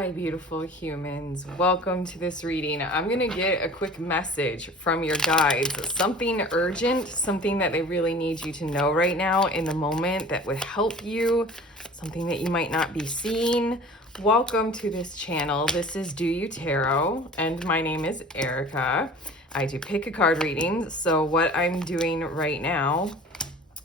Hi, beautiful humans. Welcome to this reading. I'm going to get a quick message from your guides. Something urgent, something that they really need you to know right now in the moment that would help you, something that you might not be seeing. Welcome to this channel. This is Do You Tarot, and my name is Erica. I do pick a card readings. So what I'm doing right now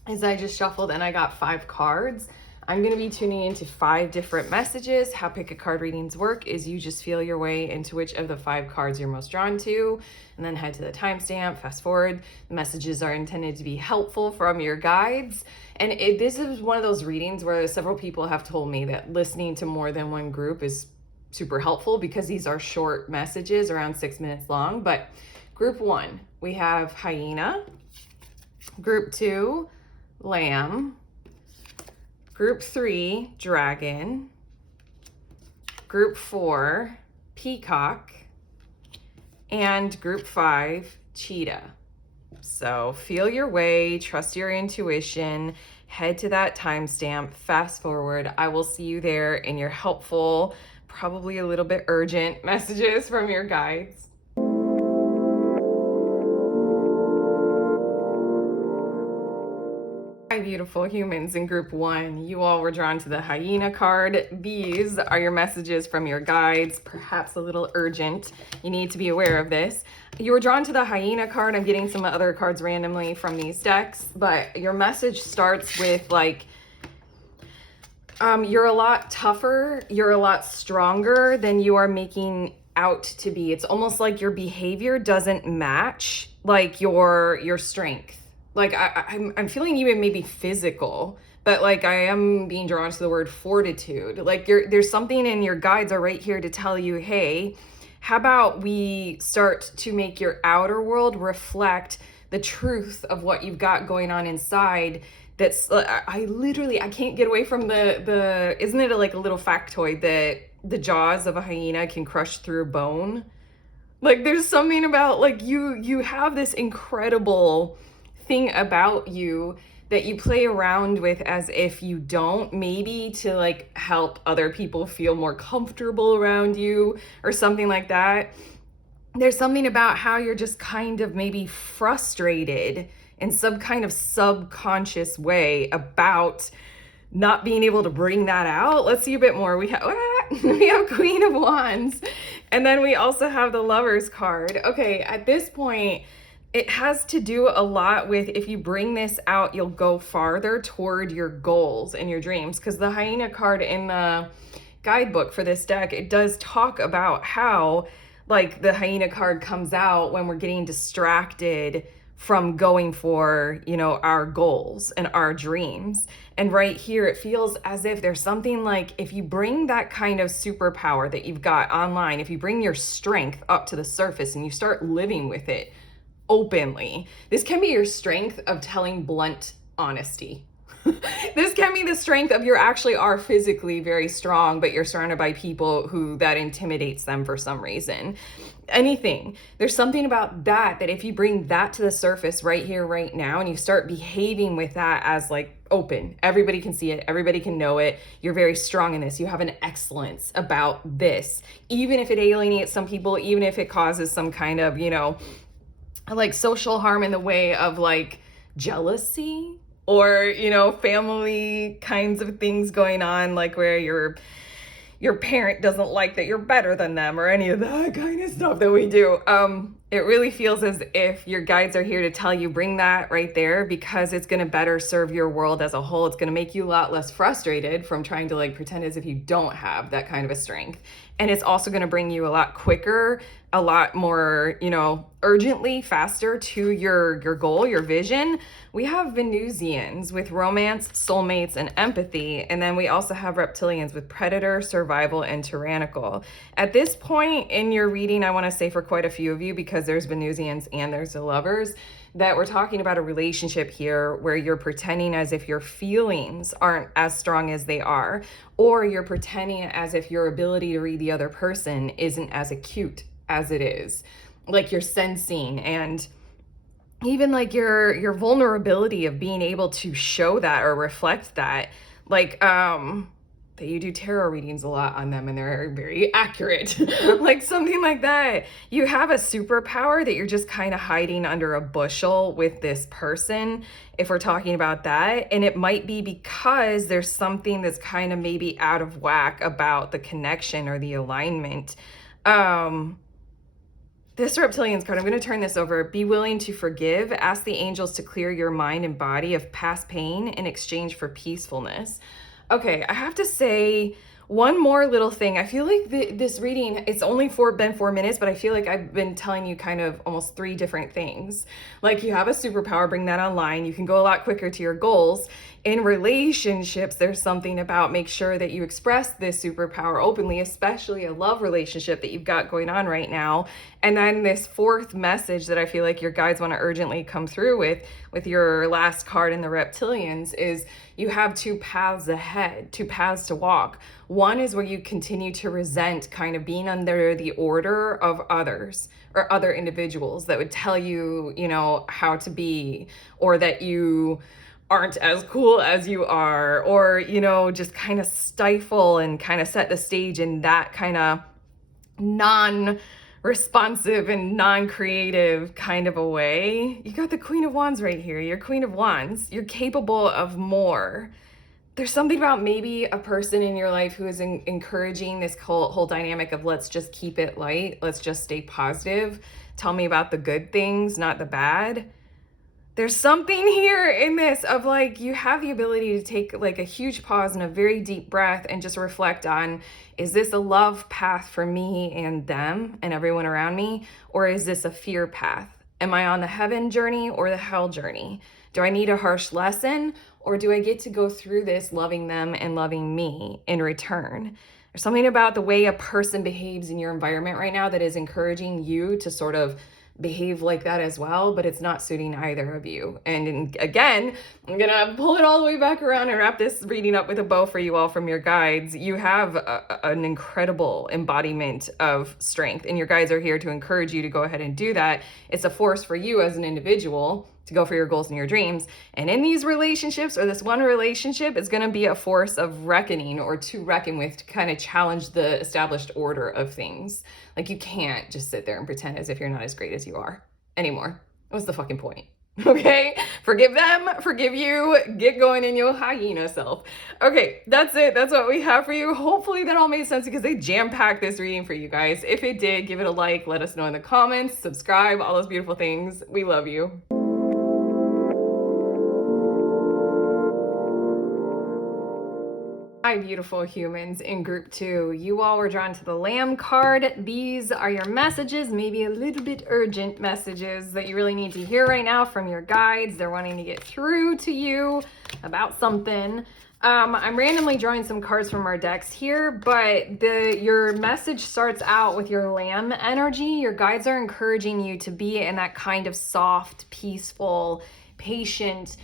is I just shuffled and I got 5 cards. I'm going to be tuning into 5 different messages. How pick a card readings work is you just feel your way into which of the 5 cards you're most drawn to, and then head to the timestamp, fast forward. The messages are intended to be helpful from your guides. And this is one of those readings where several people have told me that listening to more than one group is super helpful because these are short messages, around 6 minutes long. But group 1, we have Hyena. Group 2, Lamb. Group 3, Dragon. Group 4, Peacock. And Group 5, Cheetah. So feel your way, trust your intuition, head to that timestamp, fast forward. I will see you there in your helpful, probably a little bit urgent messages from your guides. Hi, beautiful humans. In group 1, you all were drawn to the Hyena card. These are your messages from your guides, perhaps a little urgent. You need to be aware of this. You were drawn to the Hyena card. I'm getting some other cards randomly from these decks, but your message starts with like, you're a lot tougher, you're a lot stronger than you are making out to be. It's almost like your behavior doesn't match like your strength. Like I'm feeling even maybe physical, but like I am being drawn to the word fortitude. Like there's something in your guides are right here to tell you, hey, how about we start to make your outer world reflect the truth of what you've got going on inside. That's I can't get away from the isn't it like a little factoid that the jaws of a hyena can crush through bone? Like there's something about like you have this incredible thing about you that you play around with as if you don't, maybe to like help other people feel more comfortable around you or something like that. There's something about how you're just kind of maybe frustrated in some kind of subconscious way about not being able to bring that out. Let's see a bit more. We have Queen of Wands, and then we also have the Lovers card. Okay, at this point, it has to do a lot with if you bring this out, you'll go farther toward your goals and your dreams. Because the Hyena card in the guidebook for this deck, it does talk about how like the Hyena card comes out when we're getting distracted from going for, you know, our goals and our dreams. And right here, it feels as if there's something like if you bring that kind of superpower that you've got online, if you bring your strength up to the surface and you start living with it openly, this can be your strength of telling blunt honesty. This can be the strength of you actually are physically very strong, but you're surrounded by people who that intimidates them for some reason. Anything. There's something about that if you bring that to the surface right here, right now, and you start behaving with that as like open, everybody can see it, everybody can know it. You're very strong in this. You have an excellence about this, even if it alienates some people, even if it causes some kind of, you know, like social harm in the way of like jealousy or, you know, family kinds of things going on, like where your parent doesn't like that you're better than them or any of that kind of stuff that we do. It really feels as if your guides are here to tell you bring that right there because it's going to better serve your world as a whole. It's going to make you a lot less frustrated from trying to like pretend as if you don't have that kind of a strength. And it's also going to bring you a lot quicker, a lot more, you know, urgently faster to your goal, your vision. We have Venusians with romance, soulmates, and empathy. And then we also have reptilians with predator, survival, and tyrannical. At this point in your reading, I want to say for quite a few of you, because there's Venusians and there's the Lovers, that we're talking about a relationship here where you're pretending as if your feelings aren't as strong as they are, or you're pretending as if your ability to read the other person isn't as acute as it is. Like you're sensing and even like your vulnerability of being able to show that or reflect that. Like that you do tarot readings a lot on them and they're very accurate, like something like that. You have a superpower that you're just kind of hiding under a bushel with this person, if we're talking about that. And it might be because there's something that's kind of maybe out of whack about the connection or the alignment. This reptilian's card, I'm going to turn this over. Be willing to forgive. Ask the angels to clear your mind and body of past pain in exchange for peacefulness. Okay, I have to say one more little thing. I feel like this reading, it's only been 4 minutes, but I feel like I've been telling you kind of almost 3 different things. Like, you have a superpower, bring that online. You can go a lot quicker to your goals. In relationships, there's something about make sure that you express this superpower openly, especially a love relationship that you've got going on right now. And then this 4th message that I feel like your guides want to urgently come through with your last card in the reptilians, is you have 2 paths ahead, 2 paths to walk. One is where you continue to resent kind of being under the order of others or other individuals that would tell you, you know, how to be, or that you aren't as cool as you are, or, you know, just kind of stifle and kind of set the stage in that kind of non-responsive and non-creative kind of a way. You got the Queen of Wands right here. You're Queen of Wands. You're capable of more. There's something about maybe a person in your life who is encouraging this whole dynamic of let's just keep it light. Let's just stay positive. Tell me about the good things, not the bad. There's something here in this of like, you have the ability to take like a huge pause and a very deep breath and just reflect on, is this a love path for me and them and everyone around me? Or is this a fear path? Am I on the heaven journey or the hell journey? Do I need a harsh lesson, or do I get to go through this loving them and loving me in return? There's something about the way a person behaves in your environment right now that is encouraging you to sort of behave like that as well, but it's not suiting either of you. And again, I'm gonna pull it all the way back around and wrap this reading up with a bow for you all from your guides. You have an incredible embodiment of strength, and your guides are here to encourage you to go ahead and do that. It's a force for you as an individual to go for your goals and your dreams. And in these relationships, or this one relationship, is going to be a force of reckoning, or to reckon with, to kind of challenge the established order of things. Like, you can't just sit there and pretend as if you're not as great as you are anymore. What's the fucking point? Okay, forgive them, forgive you, get going in your hyena self. Okay, that's it. That's what we have for you. Hopefully that all made sense, because they jam-packed this reading for you guys. If it did, give it a like, let us know in the comments, subscribe, all those beautiful things. We love you. Hi, beautiful humans in group 2. You all were drawn to the Lamb card. These are your messages, maybe a little bit urgent messages that you really need to hear right now from your guides. They're wanting to get through to you about something. I'm randomly drawing some cards from our decks here, but your message starts out with your Lamb energy. Your guides are encouraging you to be in that kind of soft, peaceful, patient,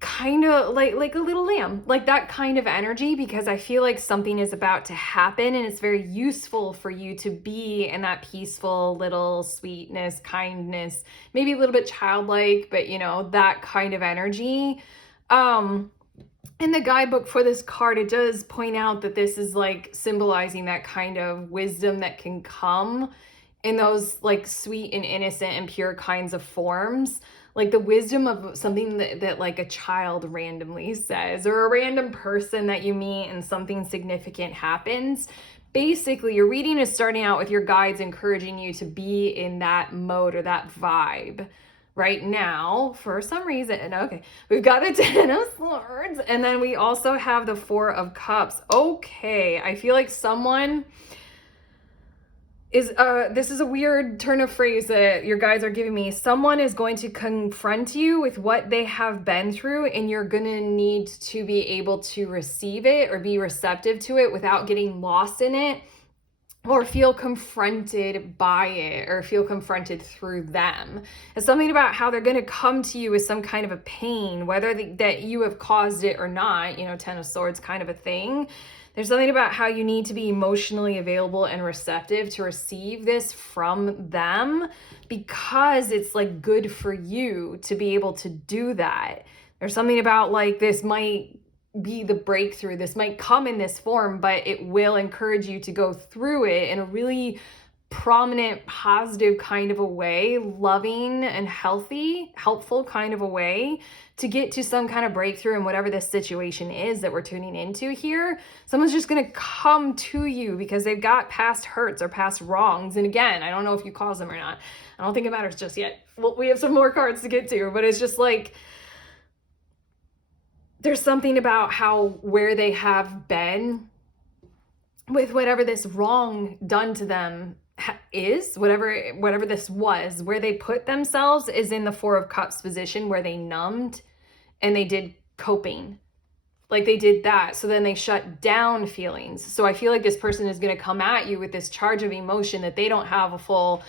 kind of like a little lamb, like that kind of energy, because I feel like something is about to happen, and it's very useful for you to be in that peaceful little sweetness, kindness, maybe a little bit childlike, but you know, that kind of energy. In the guidebook for this card, it does point out that this is like symbolizing that kind of wisdom that can come in those like sweet and innocent and pure kinds of forms. Like the wisdom of something that like a child randomly says, or a random person that you meet and something significant happens. Basically, your reading is starting out with your guides encouraging you to be in that mode or that vibe right now for some reason. Okay, we've got the 10 of Swords, and then we also have the 4 of Cups. Okay, I feel like someone is, this is a weird turn of phrase that your guides are giving me. Someone is going to confront you with what they have been through, and you're gonna need to be able to receive it or be receptive to it without getting lost in it, or feel confronted by it, or feel confronted through them. It's something about how they're gonna come to you with some kind of a pain, whether that you have caused it or not, you know, 10 of Swords kind of a thing. There's something about how you need to be emotionally available and receptive to receive this from them, because it's like good for you to be able to do that. There's something about like this might be the breakthrough. This might come in this form, but it will encourage you to go through it in a really prominent, positive kind of a way, loving and healthy, helpful kind of a way to get to some kind of breakthrough in whatever this situation is that we're tuning into here. Someone's just going to come to you because they've got past hurts or past wrongs. And again, I don't know if you caused them or not. I don't think it matters just yet. Well, we have some more cards to get to, but it's just like, there's something about where they have been with whatever this wrong done to them is, whatever this was, where they put themselves is in the Four of Cups position, where they numbed and they did coping. Like they did that. So then they shut down feelings. So I feel like this person is going to come at you with this charge of emotion that they don't have a full,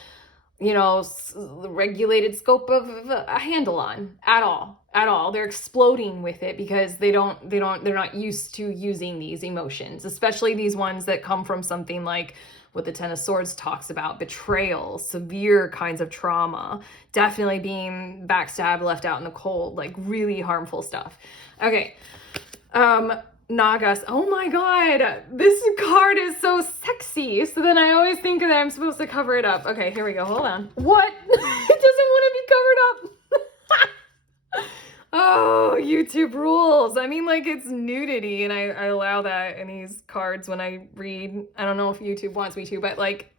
regulated scope of a handle on at all. They're exploding with it because they're not used to using these emotions, especially these ones that come from something like what the Ten of Swords talks about: betrayal, severe kinds of trauma, definitely being backstabbed, left out in the cold, like really harmful stuff. Okay. Nagas. Oh my God, this card is so sexy. So then I always think that I'm supposed to cover it up. Okay, here we go. Hold on. What? It doesn't want to be covered up. Oh, YouTube rules. I mean, like, it's nudity, and I allow that in these cards when I read. I don't know if YouTube wants me to, but like,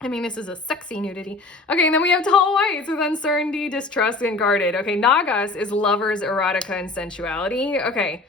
I mean, this is a sexy nudity. Okay, and then we have tall whites with uncertainty, distrust, and guarded. Okay, Nagas is lovers, erotica, and sensuality. Okay.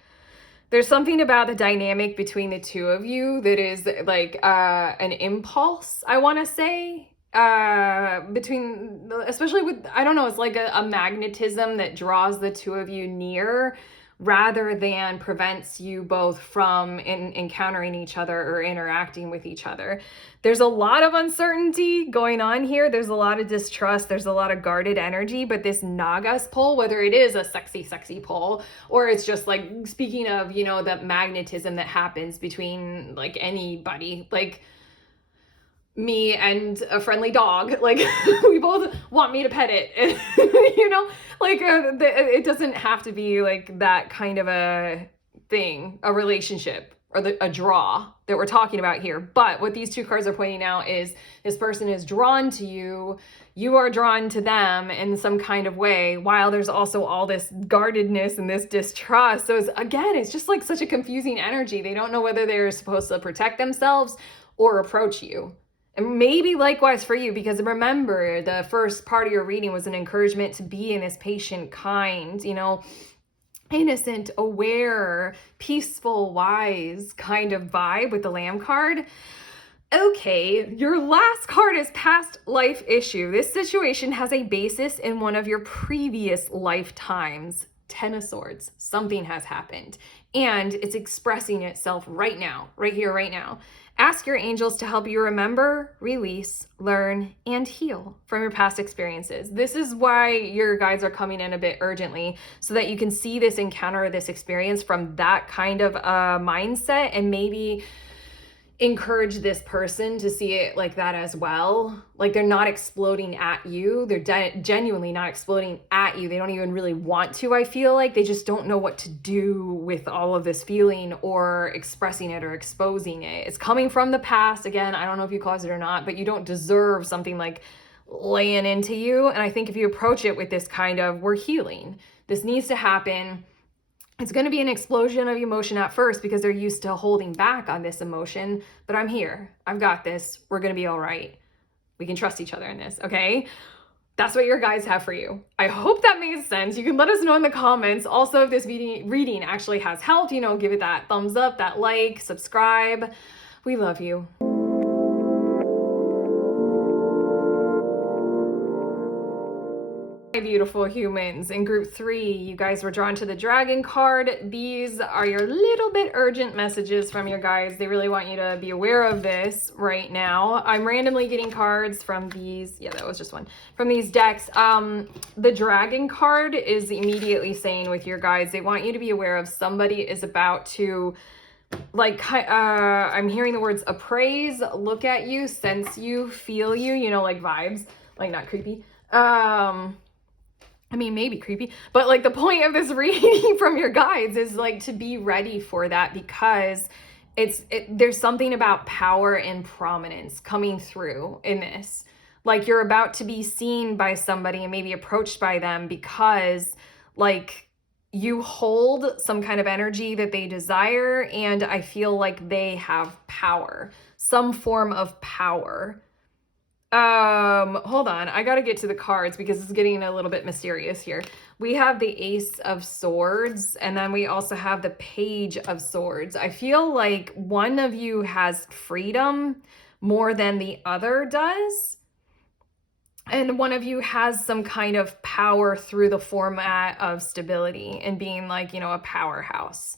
There's something about the dynamic between the two of you that is like an impulse, I want to say, between, especially with, I don't know, it's like a magnetism that draws the two of you near rather than prevents you both from encountering each other or interacting with each other. There's a lot of uncertainty going on here. There's a lot of distrust. There's a lot of guarded energy, but this Nagas pull, whether it is a sexy, sexy pull, or it's just like, speaking of, the magnetism that happens between like anybody, like me and a friendly dog, like we both want me to pet it, like it doesn't have to be like that kind of a thing, a relationship or a draw that we're talking about here. But what these two cards are pointing out is this person is drawn to you, you are drawn to them in some kind of way, while there's also all this guardedness and this distrust. So it's just like such a confusing energy. They don't know whether they're supposed to protect themselves or approach you. And maybe likewise for you, because remember, the first part of your reading was an encouragement to be in this patient, kind, innocent, aware, peaceful, wise kind of vibe with the Lamb card. Okay, your last card is past life issue. This situation has a basis in one of your previous lifetimes. Ten of Swords. Something has happened, and it's expressing itself right now, right here, right now. Ask your angels to help you remember, release, learn, and heal from your past experiences. This is why your guides are coming in a bit urgently, so that you can see this encounter, this experience from that kind of mindset, and maybe encourage this person to see it like that as well. Like, they're not exploding at you. They're genuinely not exploding at you. They don't even really want to, I feel like. They just don't know what to do with all of this feeling or expressing it or exposing it. It's coming from the past. Again, I don't know if you caused it or not, but you don't deserve something like laying into you. And I think if you approach it with this kind of, we're healing, this needs to happen. It's going to be an explosion of emotion at first because they're used to holding back on this emotion, but I'm here. I've got this. We're going to be all right. We can trust each other in this, okay? That's what your guides have for you. I hope that made sense. You can let us know in the comments. Also, if this reading actually has helped, give it that thumbs up, that like, subscribe. We love you. Beautiful humans. In group 3, you guys were drawn to the Dragon card. These are your little bit urgent messages from your guides. They really want you to be aware of this right now. I'm randomly getting cards from these. Yeah, that was just one. From these decks. The Dragon card is immediately saying with your guides, they want you to be aware of somebody is about to, like, I'm hearing the words appraise, look at you, sense you, feel you, like vibes, like not creepy. I mean, maybe creepy, but like the point of this reading from your guides is like to be ready for that, because there's something about power and prominence coming through in this. Like you're about to be seen by somebody and maybe approached by them because like you hold some kind of energy that they desire, and I feel like they have power, some form of power. Hold on. I gotta get to the cards because it's getting a little bit mysterious here. We have the Ace of Swords, and then we also have the Page of Swords. I feel like one of you has freedom more than the other does. And one of you has some kind of power through the format of stability and being like, you know, a powerhouse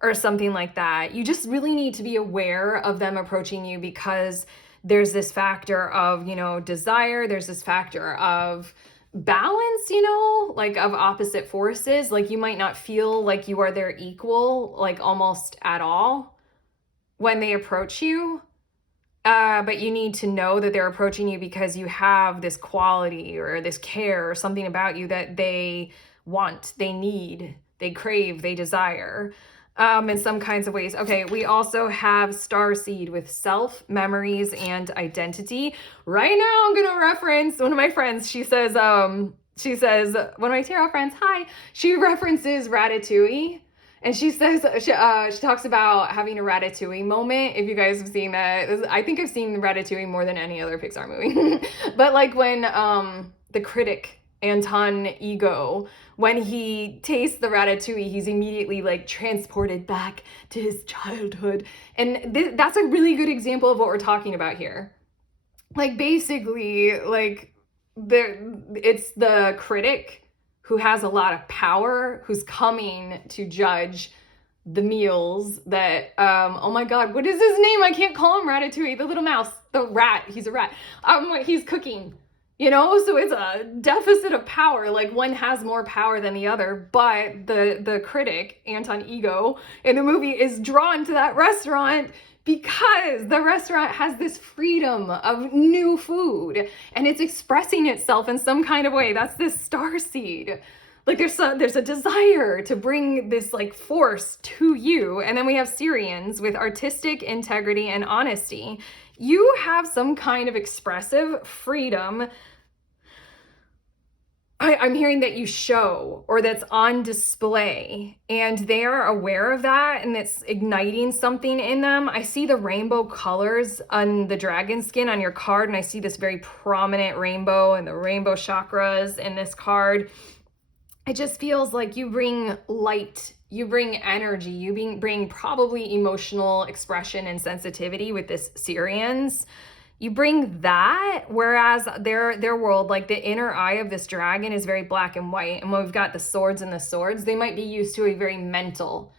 or something like that. You just really need to be aware of them approaching you, because there's this factor of, you know, desire. There's this factor of balance, you know, like of opposite forces. Like you might not feel like you are their equal, like almost at all when they approach you. But you need to know that they're approaching you because you have this quality or this care or something about you that they want, they need, they crave, they desire. In some kinds of ways. Okay, we also have Starseed with self, memories, and identity. Right now, I'm gonna reference one of my friends. She says, one of my tarot friends, hi. She references Ratatouille. And she says, she talks about having a Ratatouille moment. If you guys have seen that, I think I've seen Ratatouille more than any other Pixar movie. But like when the critic, Anton Ego, when he tastes the ratatouille, he's immediately like transported back to his childhood. And that's a really good example of what we're talking about here. Like basically, like it's the critic who has a lot of power, who's coming to judge the meals that, oh my God, what is his name? I can't call him Ratatouille, the little mouse, the rat, he's a rat. He's cooking. You know, so it's a deficit of power. Like one has more power than the other, but the critic, Anton Ego, in the movie is drawn to that restaurant because the restaurant has this freedom of new food and it's expressing itself in some kind of way. That's this starseed. Like there's a desire to bring this like force to you. And then we have Syrians with artistic integrity and honesty. You have some kind of expressive freedom. I'm hearing that you show or that's on display, and they are aware of that, and it's igniting something in them. I see the rainbow colors on the dragon skin on your card, and I see this very prominent rainbow and the rainbow chakras in this card. It just feels like you bring light, you bring energy, you bring probably emotional expression and sensitivity with this Syrians. You bring that, whereas their world, like the inner eye of this dragon is very black and white. And when we've got the swords and the swords, they might be used to a very mental,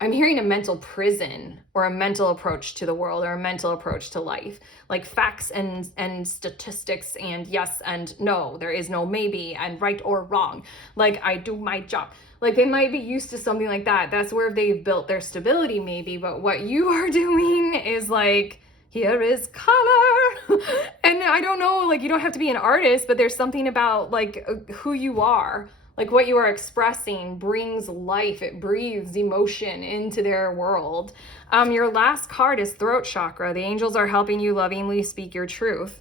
I'm hearing a mental prison or a mental approach to the world or a mental approach to life, like facts and statistics and yes and no, there is no maybe and right or wrong. Like I do my job. Like they might be used to something like that. That's where they've built their stability maybe. But what you are doing is like, here is color. And I don't know, like you don't have to be an artist, but there's something about like who you are. Like what you are expressing brings life, it breathes emotion into their world. Your last card is Throat Chakra. The angels are helping you lovingly speak your truth.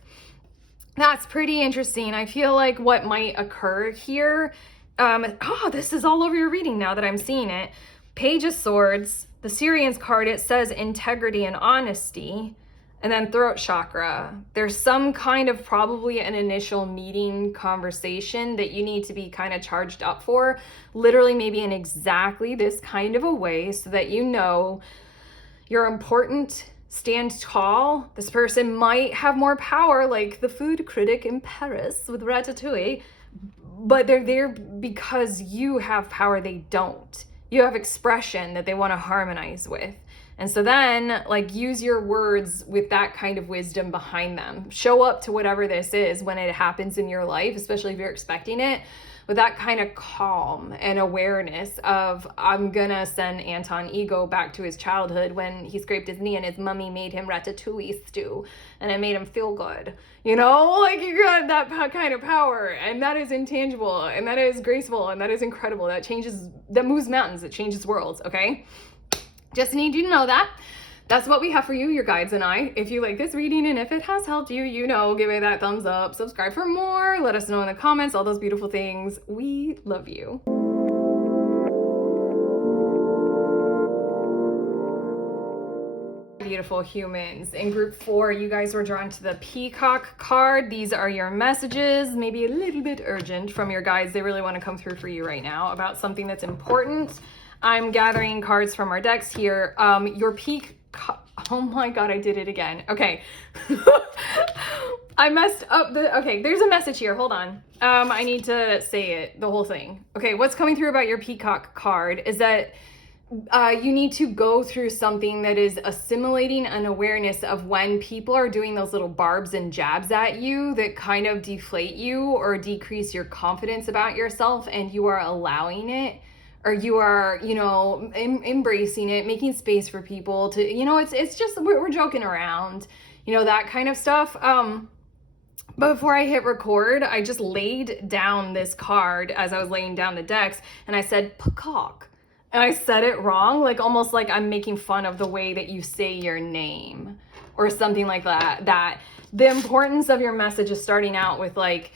That's pretty interesting. I feel like what might occur here, this is all over your reading now that I'm seeing it. Page of Swords, the Syrians card, it says integrity and honesty. And then throat chakra, there's some kind of probably an initial meeting conversation that you need to be kind of charged up for, literally maybe in exactly this kind of a way so that you know you're important, stand tall. This person might have more power, like the food critic in Paris with Ratatouille, but they're there because you have power they don't. You have expression that they want to harmonize with. And so then, like, use your words with that kind of wisdom behind them. Show up to whatever this is when it happens in your life, especially if you're expecting it. with that kind of calm and awareness of, I'm gonna send Anton Ego back to his childhood when he scraped his knee and his mummy made him ratatouille stew and it made him feel good. You know, like you got that kind of power, and that is intangible, and that is graceful, and that is incredible. That moves mountains, it changes worlds, okay? Just need you to know that. That's what we have for you, your guides and I. If you like this reading and if it has helped you, you know, give it that thumbs up, subscribe for more, let us know in the comments, all those beautiful things. We love you. Beautiful humans. In group 4, you guys were drawn to the Peacock card. These are your messages, maybe a little bit urgent from your guides. They really want to come through for you right now about something that's important. I'm gathering cards from our decks here. Your oh my God, I did it again. Okay. I messed up okay, there's a message here. Hold on. I need to say it, the whole thing. Okay, what's coming through about your Peacock card is that you need to go through something that is assimilating an awareness of when people are doing those little barbs and jabs at you that kind of deflate you or decrease your confidence about yourself, and you are allowing it, or you are, you know, embracing it, making space for people to, you know, it's just, we're joking around, you know, that kind of stuff. But before I hit record, I just laid down this card as I was laying down the decks, and I said Peacock. And I said it wrong, like almost like I'm making fun of the way that you say your name or something like that. That the importance of your message is starting out with, like,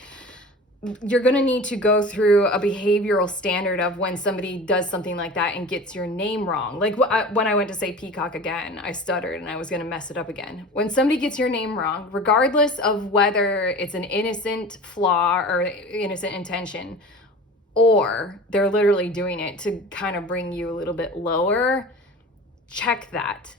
you're going to need to go through a behavioral standard of when somebody does something like that and gets your name wrong. Like when I went to say Peacock again, I stuttered and I was going to mess it up again. When somebody gets your name wrong, regardless of whether it's an innocent flaw or innocent intention, or they're literally doing it to kind of bring you a little bit lower, check that,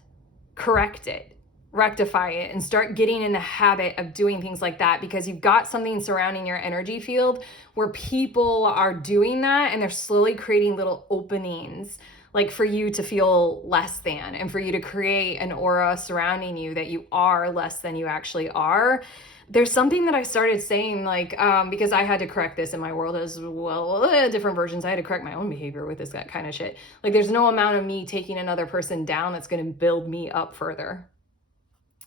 correct it, rectify it, and start getting in the habit of doing things like that, because you've got something surrounding your energy field where people are doing that and they're slowly creating little openings, like for you to feel less than and for you to create an aura surrounding you that you are less than you actually are. There's something that I started saying, like, because I had to correct this in my world as well, different versions. I had to correct my own behavior with this kind of shit. Like, there's no amount of me taking another person down that's going to build me up further.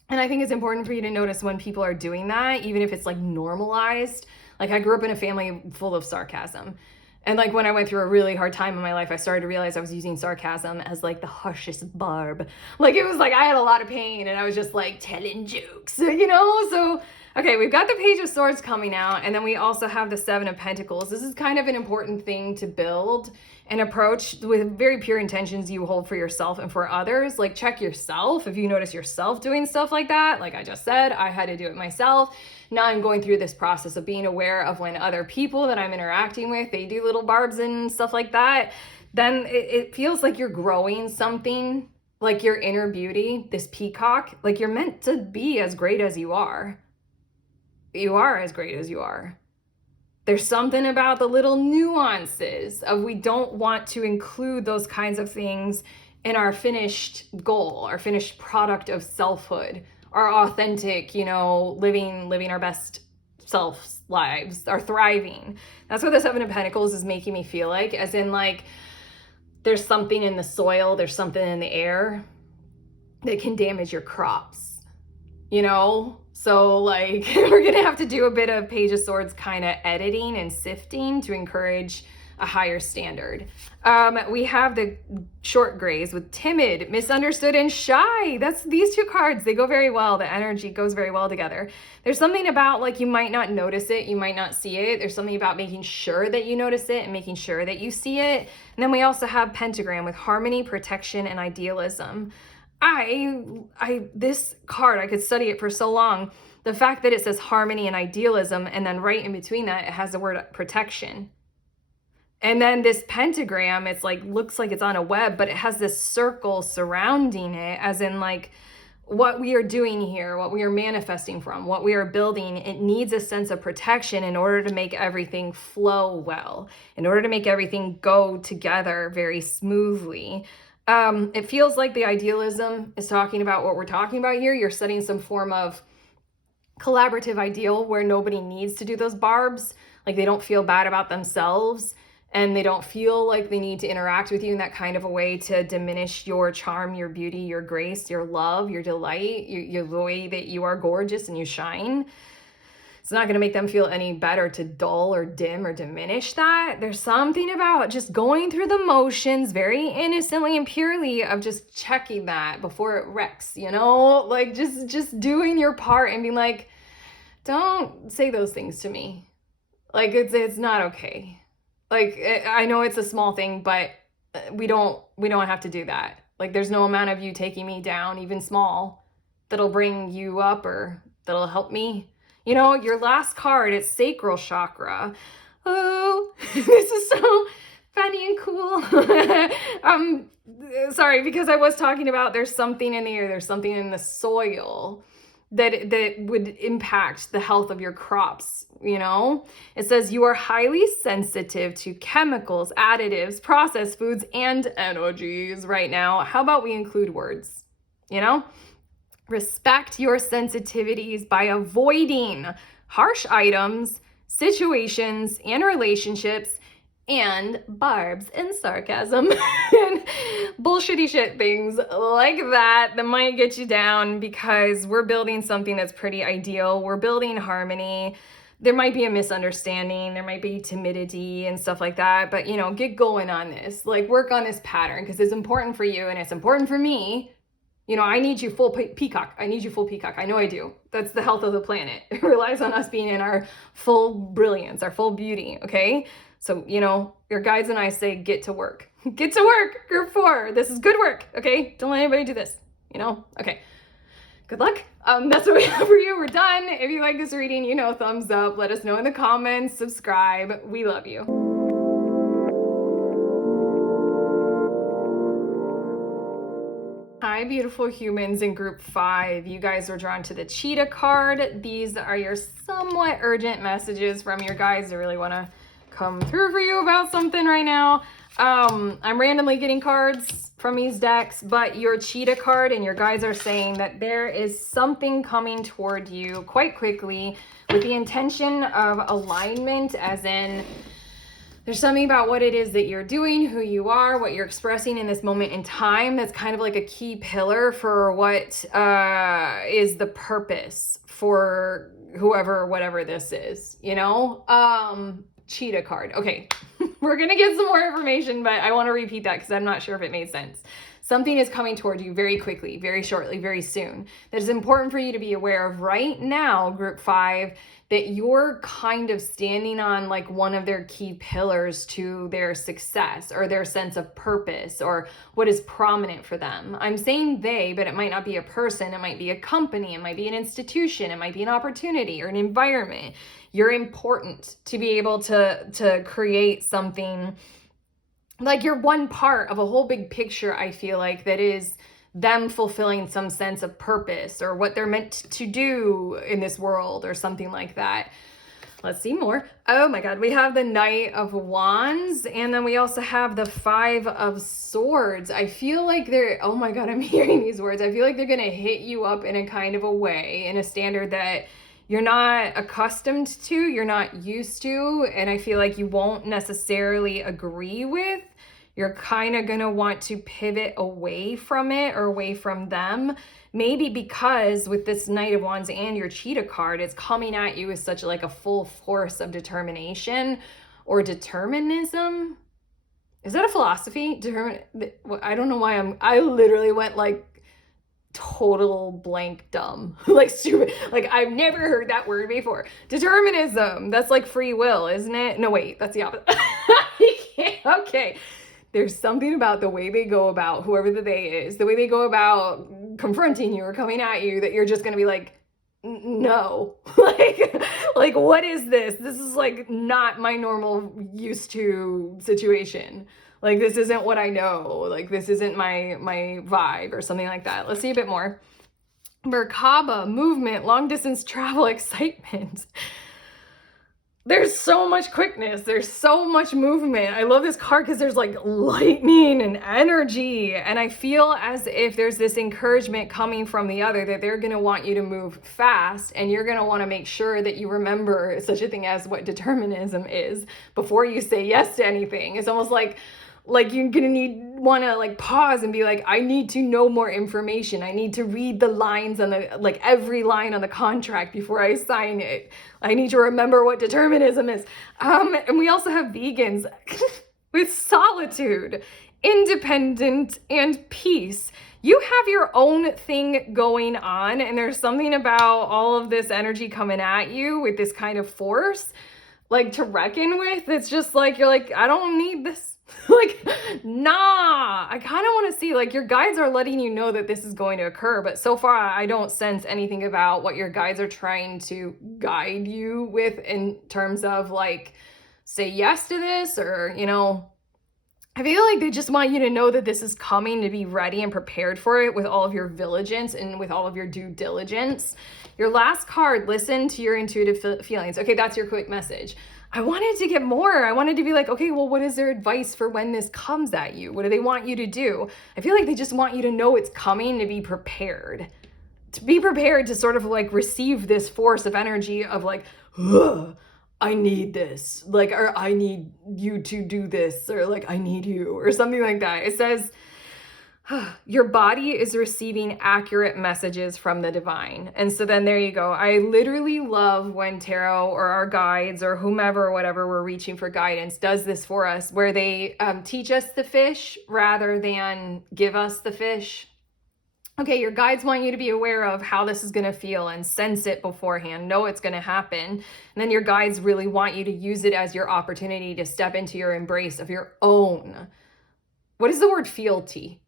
And I think it's important for you to notice when people are doing that, even if it's like normalized. Like, I grew up in a family full of sarcasm. And like when I went through a really hard time in my life, I started to realize I was using sarcasm as like the harshest barb. Like, it was like I had a lot of pain and I was just like telling jokes, you know? So, okay, we've got the Page of Swords coming out, and then we also have the Seven of Pentacles. This is kind of an important thing to build and approach with very pure intentions you hold for yourself and for others. Like, check yourself. If you notice yourself doing stuff like that, like I just said, I had to do it myself. Now I'm going through this process of being aware of when other people that I'm interacting with, they do little barbs and stuff like that. Then it feels like you're growing something, like your inner beauty, this peacock, like you're meant to be as great as you are. You are as great as you are. There's something about the little nuances of we don't want to include those kinds of things in our finished goal, our finished product of selfhood, our authentic, you know, living our best self lives, our thriving. That's what the Seven of Pentacles is making me feel like, as in like there's something in the soil, there's something in the air that can damage your crops, you know? So like we're gonna have to do a bit of Page of Swords kind of editing and sifting to encourage a higher standard. We have the short grays with timid, misunderstood, and shy. That's these two cards. They go very well. The energy goes very well together. There's something about like you might not notice it, you might not see it. There's something about making sure that you notice it and making sure that you see it. And then we also have pentagram with harmony, protection, and idealism. This card, I could study it for so long. The fact that it says harmony and idealism, and then right in between that, it has the word protection. And then this pentagram, it's like, looks like it's on a web, but it has this circle surrounding it, as in like what we are doing here, what we are manifesting from, what we are building, it needs a sense of protection in order to make everything flow well, in order to make everything go together very smoothly. It feels like the idealism is talking about what we're talking about here. You're setting some form of collaborative ideal where nobody needs to do those barbs. Like they don't feel bad about themselves, and they don't feel like they need to interact with you in that kind of a way to diminish your charm, your beauty, your grace, your love, your delight, your the way that you are gorgeous and you shine. It's not going to make them feel any better to dull or dim or diminish that. There's something about just going through the motions very innocently and purely of just checking that before it wrecks, you know? Like just doing your part and being like, don't say those things to me. Like it's not okay. Like I know it's a small thing, but we don't have to do that. Like there's no amount of you taking me down, even small, that'll bring you up or that'll help me. You know, your last card, it's sacral chakra. Oh, this is so funny and cool. Sorry, because I was talking about there's something in the air, there's something in the soil that would impact the health of your crops, you know? It says you are highly sensitive to chemicals, additives, processed foods, and energies right now. How about we include words, you know? Respect your sensitivities by avoiding harsh items, situations, and relationships, and barbs and sarcasm and bullshitty shit things like that might get you down, because we're building something that's pretty ideal. We're building harmony. There might be a misunderstanding, there might be timidity and stuff like that, but you know, get going on this. Like work on this pattern because it's important for you and it's important for me. You know, I need you full peacock. I need you full peacock. I know I do. That's the health of the planet. It relies on us being in our full brilliance, our full beauty, okay? So, you know, your guides and I say, get to work. Get to work, group 4. This is good work, okay? Don't let anybody do this, you know? Okay. Good luck. That's what we have for you. We're done. If you like this reading, you know, thumbs up. Let us know in the comments. Subscribe. We love you. Hi, beautiful humans in group 5. You guys were drawn to the Cheetah card. These are your somewhat urgent messages from your guides. I really want to come through for you about something right now. I'm randomly getting cards from these decks, but your Cheetah card and your guides are saying that there is something coming toward you quite quickly with the intention of alignment, as in there's something about what it is that you're doing, who you are, what you're expressing in this moment in time that's kind of like a key pillar for what is the purpose for whoever, whatever this is, you know? Cheetah card. Okay, we're gonna get some more information, but I want to repeat that because I'm not sure if it made sense. Something is coming toward you very quickly, very shortly, very soon. That is important for you to be aware of right now, group 5, that you're kind of standing on like one of their key pillars to their success or their sense of purpose or what is prominent for them. I'm saying they, but it might not be a person. It might be a company. It might be an institution. It might be an opportunity or an environment. You're important to be able to create something. Like you're one part of a whole big picture, I feel like, that is them fulfilling some sense of purpose or what they're meant to do in this world or something like that. Let's see more. Oh my God, we have the Knight of Wands, and then we also have the 5 of Swords. I feel like they're, oh my God, I'm hearing these words. I feel like they're gonna hit you up in a kind of a way, in a standard that you're not accustomed to, you're not used to, and I feel like you won't necessarily agree with. You're kind of going to want to pivot away from it or away from them. Maybe because with this Knight of Wands and your Cheetah card, it's coming at you with such like a full force of determination or determinism. Is that a philosophy? I don't know why I literally went like total blank dumb, like stupid. Like I've never heard that word before. Determinism. That's like free will, isn't it? No, wait, that's the opposite. Okay. There's something about the way they go about, whoever the they is, the way they go about confronting you or coming at you, that you're just going to be like, no, like, what is this? This is like not my normal used to situation. Like, this isn't what I know. Like, this isn't my vibe or something like that. Let's see a bit more. Merkaba, movement, long distance travel, excitement. there's so much quickness. There's so much movement. I love this card because there's like lightning and energy. And I feel as if there's this encouragement coming from the other that they're going to want you to move fast, and you're going to want to make sure that you remember such a thing as what determinism is before you say yes to anything. It's almost like you're gonna want to like pause and be like, I need to know more information. I need to read the lines on the, like every line on the contract before I sign it. I need to remember what determinism is. And we also have vegans with solitude, independent, and peace. You have your own thing going on, and there's something about all of this energy coming at you with this kind of force, like to reckon with. It's just like, you're like, I don't need this. Like, nah, I kind of want to see, like, your guides are letting you know that this is going to occur, but so far I don't sense anything about what your guides are trying to guide you with in terms of like, say yes to this, or, you know, I feel like they just want you to know that this is coming, to be ready and prepared for it with all of your vigilance and with all of your due diligence. Your last card, listen to your intuitive feelings. Okay, that's your quick message. I wanted to get more. I wanted to be like, okay, well, what is their advice for when this comes at you? What do they want you to do? I feel like they just want you to know it's coming, to be prepared. To be prepared to sort of like receive this force of energy of like, ugh, I need this, like, or I need you to do this, or like, I need you, or something like that. It says, your body is receiving accurate messages from the divine. And so then there you go. I literally love when tarot or our guides or whomever, whatever we're reaching for guidance, does this for us, where they teach us the fish rather than give us the fish. Okay, your guides want you to be aware of how this is going to feel and sense it beforehand, know it's going to happen. And then your guides really want you to use it as your opportunity to step into your embrace of your own. What is the word fealty?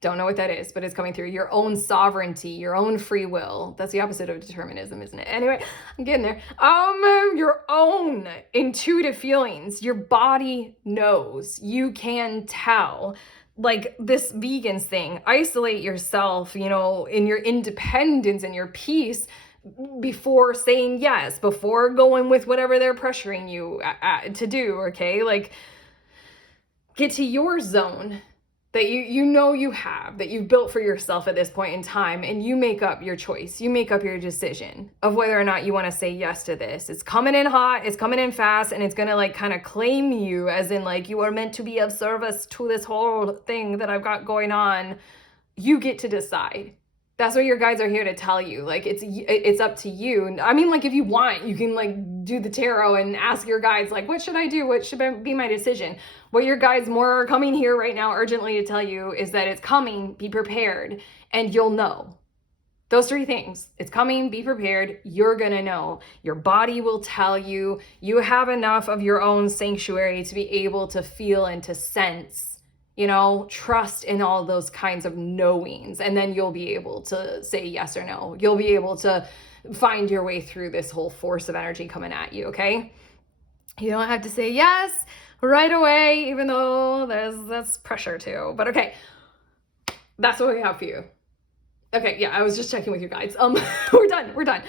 Don't know what that is, but it's coming through. Your own sovereignty, your own free will. That's the opposite of determinism, isn't it? Anyway, I'm getting there. Your own intuitive feelings. Your body knows. You can tell. Like this vegans thing, isolate yourself, you know, in your independence and your peace before saying yes, before going with whatever they're pressuring you to do, okay? Like, get to your zone that you know you have, that you've built for yourself at this point in time, and you make up your choice. You make up your decision of whether or not you want to say yes to this. It's coming in hot, it's coming in fast, and it's going to like kind of claim you, as in like, you are meant to be of service to this whole thing that I've got going on. You get to decide. That's what your guides are here to tell you. Like, it's up to you. I mean, like, if you want, you can like do the tarot and ask your guides, like, what should I do? What should be my decision? What your guides more are coming here right now urgently to tell you is that it's coming, be prepared, and you'll know. Those three things. It's coming, be prepared, you're gonna know. Your body will tell you. You have enough of your own sanctuary to be able to feel and to sense, you know, trust in all those kinds of knowings. And then you'll be able to say yes or no. You'll be able to find your way through this whole force of energy coming at you, okay? You don't have to say yes right away, even though that's pressure too. But okay, that's what we have for you. Okay, yeah, I was just checking with your guides. We're done.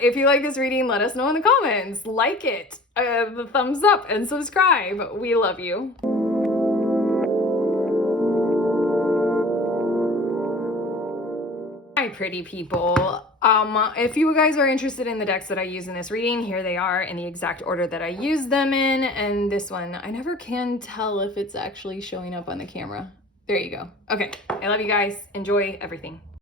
If you like this reading, let us know in the comments. Like it, the thumbs up, and subscribe. We love you. Hi, pretty people. If you guys are interested in the decks that I use in this reading, here they are in the exact order that I use them in. And this one, I never can tell if it's actually showing up on the camera. There you go. Okay, I love you guys. Enjoy everything.